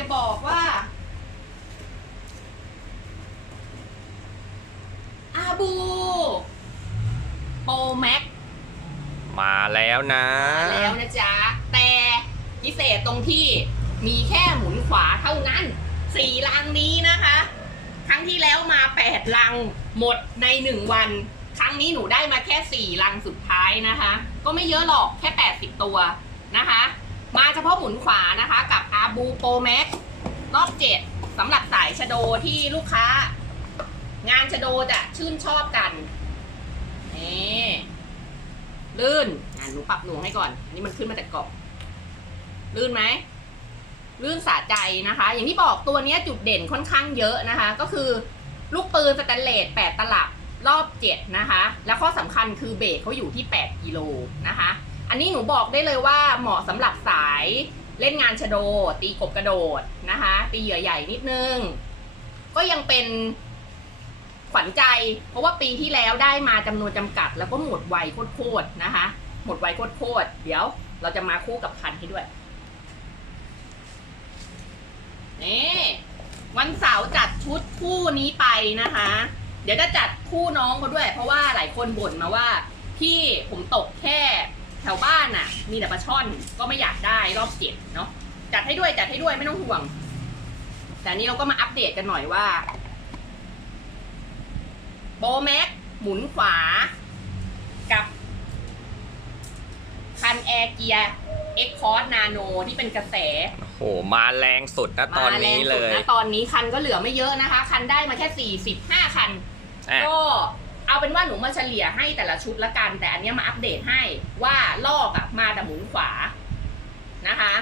จะบอกว่าอาบูโปรแม็กมาแล้วนะแล้วนะจ๊ะ แต่พิเศษตรงที่มีแค่หมุนขวาเท่านั้นสี่ลังนี้นะคะ ครั้งที่แล้วมาแปดลังหมดในหนึ่งวัน ครั้งนี้หนูได้มาแค่สี่ลังสุดท้ายนะคะ ก็ไม่เยอะหรอกแค่80ตัวนะคะ มาเฉพาะหมุนขวานะคะ กับอาบูโปรแม็กรอบเจ็ดสำหรับสายชะโดที่ลูกค้า งานชะโดจะชื่นชอบกันนี่ลื่นอะหนูปรับหนูให้ก่อน อันนี้มันขึ้นมาจากกล่องลื่นไหมลื่นสะใจนะคะ อย่างที่บอกตัวนี้จุดเด่นค่อนข้างเยอะนะคะ ก็คือลูกปืนสแตนเลส8ตลับรอบ 7 นะคะ แล้วข้อสำคัญคือเบรกเขาอยู่ที่ 8 กิโลนะคะ อันนี้หนูบอกได้เลยว่าเหมาะสำหรับสายเล่นงานชะโด ตีกบกระโดดนะคะ ตีเหยื่อใหญ่นิดนึง ก็ยังเป็นขวัญใจ เพราะว่าปีที่แล้วได้มาจำนวนจำกัด แล้วก็หมดไวโคตรๆนะคะ หมดไวโคตรๆเดี๋ยวเราจะมาคู่กับคันให้ด้วยนี่วันเสาร์จัดชุดคู่นี้ไปนะคะ เดี๋ยวจะจัดคู่น้องเขาด้วย เพราะว่าหลายคนบ่นมาว่า พี่ผมตกแค่ แถวบ้านน่ะ มีแต่ปลาช่อนก็ไม่อยากได้รอบเจ็ดเนาะจัดให้ด้วยจัดให้ด้วยไม่ต้องห่วง แต่อันนี้เราก็มาอัปเดตกันหน่อยว่า โบแม็กหมุนขวา กับ คันแอร์เกียร์เอ็กคอร์นาโนที่เป็นกระแสโอ้โหมาแรงสุดนะตอนนี้เลมาแรงยสุดนะตอนนี้คันก็เหลือไม่เยอะนะคะ คันได้มาแค่45คันอะก็ เอาเป็นว่าหนูมาเฉลี่ยให้แต่ละชุดละกัน แต่อันเนี้ยมาอัปเดตให้ว่าลอกอะมาแต่หมุนขวานะคะ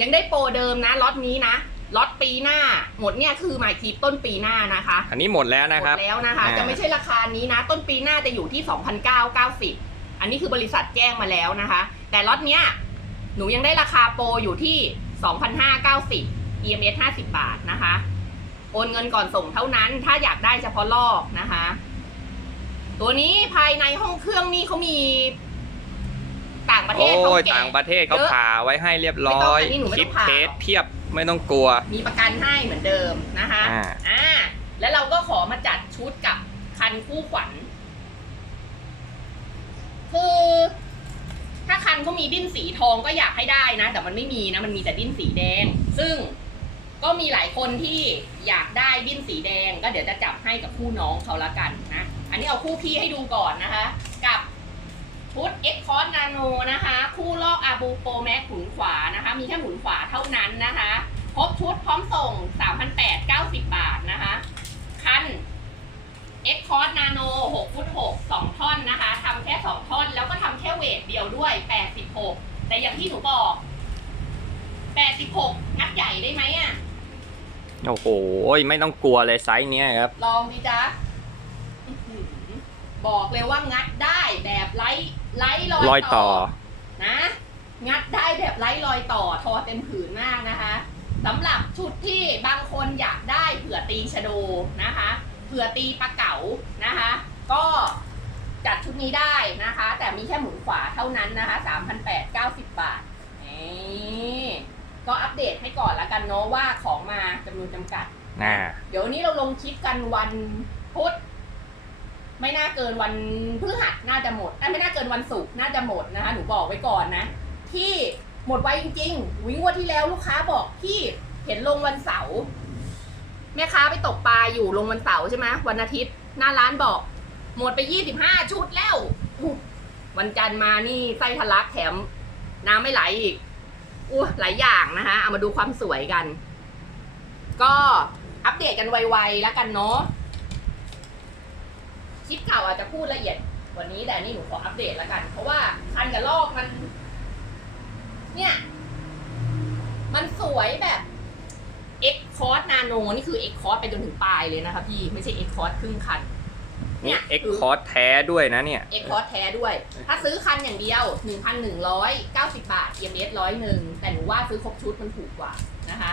ยังได้โปรเดิมนะล็อตนี้นะล็อตปีหน้า หมดเนี่ยคือหมายทีต้นปีหน้านะคะ อันนี้หมดแล้วนะหมครับดแล้วนะคะอ่าจะไม่ใช่ราคานี้นะ ต้นปีหน้าจะอยู่ที่ 2,990 อันนี้คือบริษัทแจ้งมาแล้วนะคะ แต่ล็อตเนี้ยหนูยังได้ราคาโปรอยู่ที่ 2,590 EMS 50 บาทนะคะ โอนเงินก่อนส่งเท่านั้น ถ้าอยากได้เฉพาะลอกนะคะ ตัวนี้ภายในห้องเครื่องนี่เขามี ต่างประเทศโอ้เขายแกะ ต่างประเทศเขาเยอะผ่าไว้ให้เรียบร้ไม่ต้อองยอันนี้หนูไม่คลิต้ปองผ่า เทสเพียบไม่ต้องกลัว มีประกันให้เหมือนเดิมนะคะอ่า อ่าแล้วเราก็ขอมาจัดชุดกับคันคู่ขวัญ คือ ถ้าคันเขามีดิ้นสีทองก็อยากให้ได้นะ แต่มันไม่มีนะ มันมีแต่ดิ้นสีแดง ซึ่งก็มีหลายคนที่อยากได้ดิ้นสีแดง ก็เดี๋ยวจะจับให้กับคู่น้องเขาละกันนะ อันนี้เอาคู่พี่ให้ดูก่อนนะคะ กับชุด X c o s Nano นะคะ คู่ลอกอาบูโปรแม็กหมุนขวานะคะ มีแค่หมุนขวาเท่านั้นนะคะครบชุดพร้อมส่ง 3,890 บาทนะคะ คัน X c o s Nano 6ฟุต6 2 ท่อนนะคะทำแค่ 2 ท่อน แล้วก็ทำแค่เวทเดียวด้วย 86 แต่อย่างที่หนูบอก 86งัดใหญ่ได้ไหมอะ โอ้โห ไม่ต้องกลัวเลยไซส์เนี้ยครับ ลองดิจ๊ะอื้อหือ บอกเลยว่างัดได้แบบไร้ไร้รอยรอยต่อนะ งัดได้แบบไร้รอยต่อทอเต็มผืนมากนะคะสำหรับชุดที่บางคนอยากได้เผื่อตีชะโดนะคะเผื่อตีปลาเก๋านะคะ ก็จัดชุดนี้ได้นะคะ แต่มีแค่หมุนขวาเท่านั้นนะคะ3,890 บาทนี่ก็อัปเดตให้ก่อนละกันเนาะว่าของมาจำนวนจำกัดน่าเดี๋ยววันนี้เราลงคลิปกันวันพุธ ไม่น่าเกินวันพฤหัสน่าจะหมดไม่น่าเกินวันศุกร์น่าจะหมดนะคะหนูบอกไว้ก่อนนะ ที่หมดไวจริงๆวิ่งวดที่แล้วลูกค้าบอกพี่เห็นลงวันเสาร์แม่ค้าไปตกปลาอยู่ลงวันเสาร์ใช่ไหมวันอาทิตย์ หน้าร้านบอก หมดไปยี่สิบห้าชุดแล้ว วันจันทร์มานี่ไส้ทะลักแถม น้ำไม่ไหลอีกอู้หลายอย่างนะคะเอามาดูความสวยกัน ก็อัปเดตกันไวๆแล้วกันเนาะ คลิปเก่าอาจจะพูดละเอียดกว่านี้แต่อันนี่หนูขออัปเดตแล้วกัน เพราะว่าคันกับลอกมัน เนี่ย มันสวยแบบ X c o s Nano นี่คือ X c o s ไปจนถึงปลายเลยนะคะพี่ไม่ใช่ X c o s ครึ่งคันนี่เอ็กคอร์แท้ด้วยนะเนี่ย X c o s แท้ด้วย ถ้าซื้อคันอย่างเดียว 1,190 บาท EMS ร้อยหนึ่งแต่หนูว่าซื้อครบชุดมันถูกกว่านะคะ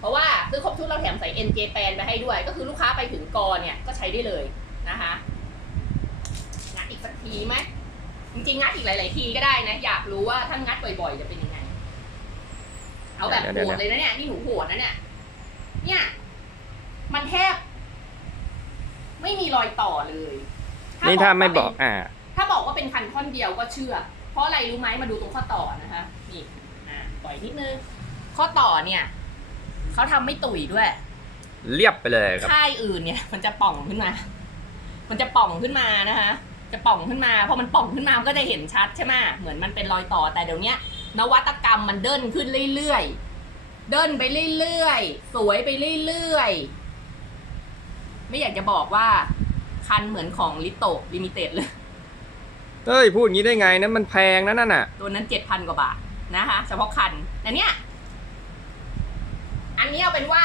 เพราะว่าซื้อครบชุดเราแถมใส่ NJ แปนไปให้ด้วย ก็คือลูกค้าไปถึงกอเนี่ยก็ใช้ได้เลยนะคะงัด อีกสักทีไหมจริงๆงัดอีกหลาย ๆ ทีก็ได้นะ อยากรู้ว่าถ้างัดบ่อย ๆ จะเป็นยังไง เอาแบบเดี๋โหยวดๆเลยนะเนี่ยนี่หนูโหดนะเนี่ยเนี่ย มันแทบ ไม่มีรอยต่อเลยนี่ถ้าไม่บอกว่เป็นอ่า ถ้าบอกว่าเป็นคันท่อนเดียวก็เชื่อ เพราะอะไรรู้ไหมมาดูตรงข้อต่อนะคะนี่อะปล่อยนิดนึงข้อต่อเนี่ยเขาทำไม่ตุ๋ยด้วย เรียบไปเลยครับค่ายอื่นเนี่ย มันจะป่องขึ้นมา มันจะป่องขึ้นมานะคะ จะป่องขึ้นมาพอมันป่องขึ้นมามันก็จะเห็นชัดใช่ไหมเหมือนมันเป็นรอยต่อแต่เดี๋ยวเนี้ยนวัตกรรมมันเดินขึ้นเรื่อยๆเดินไปเรื่อยๆสวยไปเรื่อยๆไม่อยากจะบอกว่า คันเหมือนของลิโตลิมิเต็ดเลยเฮ้ยพูดอย่างนี้ได้ไงนั้นมันแพงนะนั่นน่ะตัวนั้นเจ็ดพันกว่าบาทนะคะเฉพาะคันแต่เนี้ยอันนี้เอาเป็นว่า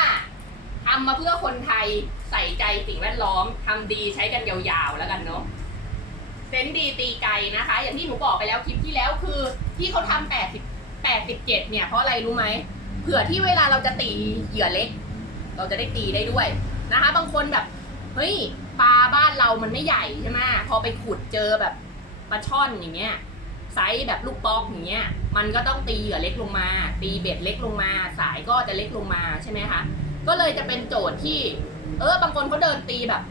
ทำมาเพื่อคนไทยใส่ใจสิ่งแวดล้อมทำดีใช้กันยาวๆแล้วกันเนาะ เซนดีตีไกลนะคะ อย่างที่หนูบอกไปแล้วคลิปที่แล้วคือ ที่เขาทำแปดสิบแปดสิบเจ็ดเนี่ยเพราะอะไรรู้ไหมเผื่อที่เวลาเราจะตีเหยื่อเล็ก เราจะได้ตีได้ด้วยนะคะ บางคนแบบเฮ้ยปลาบ้านเรามันไม่ใหญ่ใช่ไหมพอไปขุดเจอแบบปลาช่อนอย่างเงี้ยไซส์แบบลูกป๊อกอย่างเงี้ย มันก็ต้องตีเหยื่อเล็กลงมา ตีเบ็ดเล็กลงมา สายก็จะเล็กลงมาใช่ไหมคะ ก็เลยจะเป็นโจทย์ที่ เออบางคนเขาเดินตีแบบ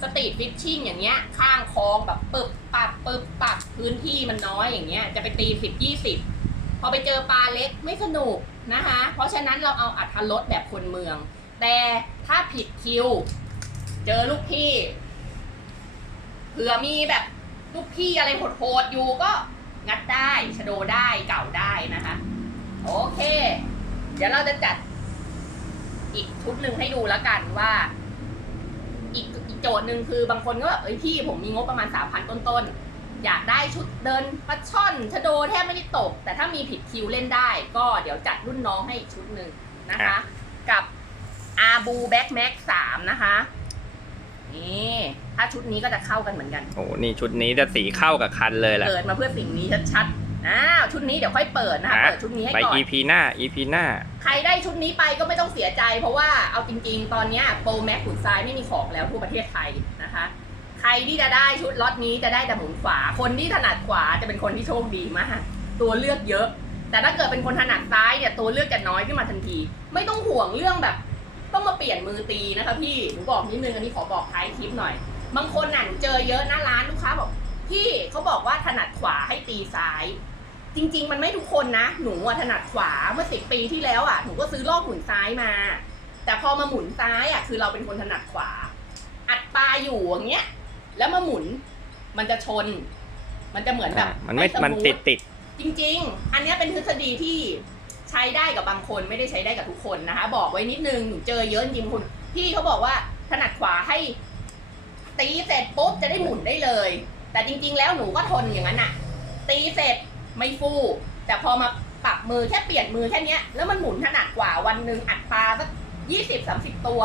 สตรีทฟิชชิ่งอย่างเงี้ย ข้างคลองแบบปึบปับปึบปับพื้นที่มันน้อยอย่างเงี้ย จะไปตีสิบยี่สิบพอไปเจอปลาเล็กไม่สนุกนะคะ เพราะฉะนั้นเราเอาอัธรสแบบคนเมือง แต่ถ้าผิดคิว เจอลูกพี่เผื่อมีแบบลูกพี่อะไรโหดๆอยู่ก็งัดได้ชะโดได้เก่าได้นะคะ โอเค เดี๋ยวเราจะจัดอีกชุดหนึ่งให้ดูแล้วกันว่า อีกอีกโจทย์หนึ่งคือบางคนก็แบบเอ้ยพี่ผมมีงบประมาณสามพันต้นๆ อยากได้ชุดเดินปัชช่อนชะโดแทบไม่ได้ตก แต่ถ้ามีผิดคิวเล่นได้ ก็เดี๋ยวจัดรุ่นน้องให้อีกชุดหนึ่งนะคะ กับอาบูแบ็กแม็กสามนะคะนี่ถ้าชุดนี้ก็จะเข้ากันเหมือนกัน โอ้นี่ชุดนี้จะสีเข้ากับคันเลยแหละเกิดมาเพื่อสิ่งนี้ชัดๆ อ้าวชุดนี้เดี๋ยวค่อยเปิดนะคะอะเปิดชุดนี้ให้ไป ก่อน EP หน้า EP หน้า ใครได้ชุดนี้ไปก็ไม่ต้องเสียใจ เพราะว่าเอาจริงๆ ตอนเนี้โปรแม็กขุนทรายไม่มีของแล้วทั่วประเทศไทยนะคะ ใครที่จะได้ชุดล็อตนี้จะได้แต่หมุนขวา คนที่ถนัดขวาจะเป็นคนที่โชคดีมาก ตัวเลือกเยอะ แต่ถ้าเกิดเป็นคนถนัดซ้ายเนี่ยตัวเลือกจะน้อยขึ้นมาทันที ไม่ต้องห่วงเรื่องแบบต้องมาเปลี่ยนมือตีนะคะพี่หนูบอกนิดนึงอันนี้ขอบอกท้ายคลิปหน่อย บางคนน่ะหนูเจอเยอะหน้าร้านลูกค้าบอกพี่เขาบอกว่าถนัดขวาให้ตีซ้าย จริง ๆ มันไม่ทุกคนนะ หนูอะถนัดขวาเมื่อสิบปีที่แล้วอะหนูก็ซื้อลอกหมุนซ้ายมา แต่พอมาหมุนซ้ายอะคือเราเป็นคนถนัดขวา อัดปลาอยู่อย่างเงี้ย แล้วมาหมุนมันจะชน มันจะเหมือนแบบมันไม่สมันทติดติดจริง ๆ อันเนี้ยเป็นทฤษฎีที่ใช้ได้กับบางคนไม่ได้ใช้ได้กับทุกคนนะคะ บอกไว้นิดนึงหนูเจอเยอะจริงๆคุณพี่เขาบอกว่าถนัดขวาให้ ตีเสร็จปุ๊บจะได้หมุนได้เลย แต่จริง ๆ แล้วหนูก็ทนอย่างนั้นอะตีเสร็จ ไม่ฟูแต่พอมาปรับมือแค่เปลี่ยนมือแค่เนี้ยแล้วมันหมุนถนัดกว่าวันหนึ่งอัดปลาสักยี่สิบสามสิบตัว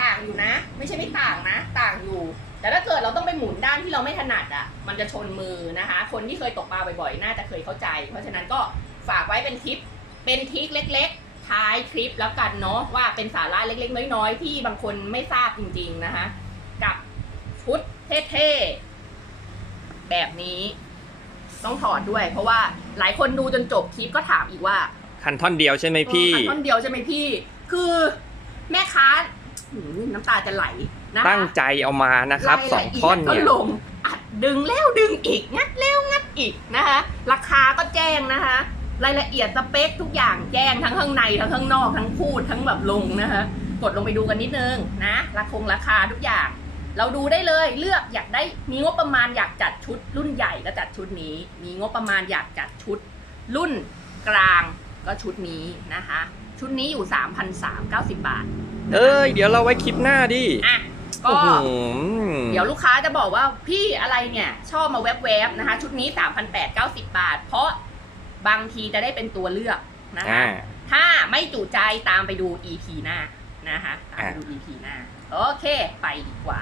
ต่างอยู่นะ ไม่ใช่ไม่ต่างนะ ต่างอยู่ แต่ถ้าเกิดเราต้องไปหมุนด้านที่เราไม่ถนัดอะ มันจะชนมือนะคะ คนที่เคยตกปลาบ่อยๆ น่าจะเคยเข้าใจ เพราะฉะนั้นก็ฝากไว้เป็นทิป เป็นทริคเล็ก ๆ ท้ายคลิปแล้วกันเนาะว่าเป็นสาระเล็กๆ น้อยๆ ที่บางคนไม่ทราบจริง ๆนะคะ กับชุดเท่ๆแบบนี้ ต้องถอดด้วย เพราะว่าหลายคนดูจนจบคลิปก็ถามอีกว่าคันท่อนเดียวใช่ไหมพี่ เออขาดท่อนเดียวใช่ไหมพี่ คือแม่ค้าหืมน้ำตาจะไหลนะคะตั้งใจเอามานะครับสองท่อนรายละเนี่ย ก็ลงอัดดึงแล้วดึงอีกงัดแล้วงัดอีกนะคะ ราคาก็แจ้งนะคะ รายละเอียดสเปคทุกอย่างแจ้งทั้งข้างในทั้งข้างนอกทั้งพูดทั้งแบบลงนะคะ กดลงไปดูกันนิดนึงนะราคงราคาทุกอย่าง เราดูได้เลยเลือกอยากได้มีงบประมาณอยากจัดชุด รุ่นใหญ่ก็จัดชุดนี้ มีงบประมาณอยากจัดชุด รุ่นกลางก็ชุดนี้นะคะ ชุดนี้อยู่ 3,390 บาท เอ้ย เดี๋ยวเราไว้คลิปหน้าดิ อะ ก็ โอ้โหเดี๋ยวลูกค้าจะบอกว่าพี่อะไรเนี่ย ชอบมาแวบๆนะคะ ชุดนี้ 3,890 บาท เพราะบางทีจะได้เป็นตัวเลือกนะคะ อ่า ถ้าไม่จุใจตามไปดู EP หน้านะคะ ตามไปดู EP หน้า โอเค ไปดีกว่า